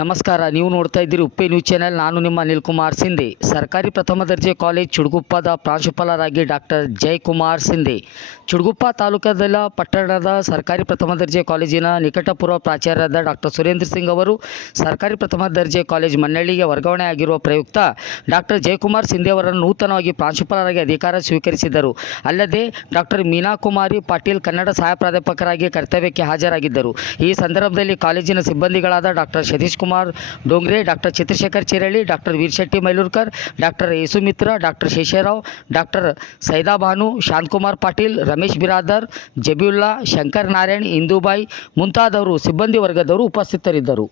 ನಮಸ್ಕಾರ. ನೀವು ನೋಡ್ತಾ ಇದ್ದೀರಿ ಉಪ್ಪೆ ನ್ಯೂಸ್ ಚಾನೆಲ್. ನಾನು ನಿಮ್ಮ ಅನಿಲ್ ಕುಮಾರ್ ಸಿಂಧೆ. ಸರ್ಕಾರಿ ಪ್ರಥಮ ದರ್ಜೆ ಕಾಲೇಜ್ ಚುಡುಗುಪ್ಪದ ಪ್ರಾಂಶುಪಾಲರಾಗಿ ಡಾಕ್ಟರ್ ಜಯಕುಮಾರ್ ಸಿಂಧೆ. ಚುಡುಗುಪ್ಪ ತಾಲೂಕದ ಪಟ್ಟಣದ ಸರ್ಕಾರಿ ಪ್ರಥಮ ದರ್ಜೆ ಕಾಲೇಜಿನ ನಿಕಟಪೂರ್ವ ಪ್ರಾಚಾರ್ಯರಾದ ಡಾಕ್ಟರ್ ಸುರೇಂದ್ರ ಸಿಂಗ್ ಅವರು ಸರ್ಕಾರಿ ಪ್ರಥಮ ದರ್ಜೆ ಕಾಲೇಜ್ ಮನ್ನಳ್ಳಿಗೆ ವರ್ಗಾವಣೆ ಆಗಿರುವ ಪ್ರಯುಕ್ತ ಡಾಕ್ಟರ್ ಜಯಕುಮಾರ್ ಸಿಂಧೆ ಅವರನ್ನು ನೂತನವಾಗಿ ಪ್ರಾಂಶುಪಾಲರಾಗಿ ಅಧಿಕಾರ ಸ್ವೀಕರಿಸಿದರು. ಅಲ್ಲದೆ ಡಾಕ್ಟರ್ ಮೀನಾ ಕುಮಾರಿ ಪಾಟೀಲ್ ಕನ್ನಡ ಸಹಾಯ ಪ್ರಾಧ್ಯಾಪಕರಾಗಿ ಕರ್ತವ್ಯಕ್ಕೆ ಹಾಜರಾಗಿದ್ದರು. ಈ ಸಂದರ್ಭದಲ್ಲಿ ಕಾಲೇಜಿನ ಸಿಬ್ಬಂದಿಗಳಾದ doctor Satish Kumar Dongre, doctor ಚಿತ್ರಶೇಖರ್ ಚಿರಳಿ, doctor Veerashetty ಮೈಲೂರ್ಕರ್, doctor ಯೇಸುಮಿತ್ರ, doctor Shesharao, doctor ಸೈದಾಬಾನು, Shanthakumar Patil, Ramesh Biradar, Jabiulla, Shankar Narayan, ಇಂದುಬಾಯಿ ಮುಂತಾದವರು ಸಿಬ್ಬಂದಿ ವರ್ಗದವರು ಉಪಸ್ಥಿತರಿದ್ದರು.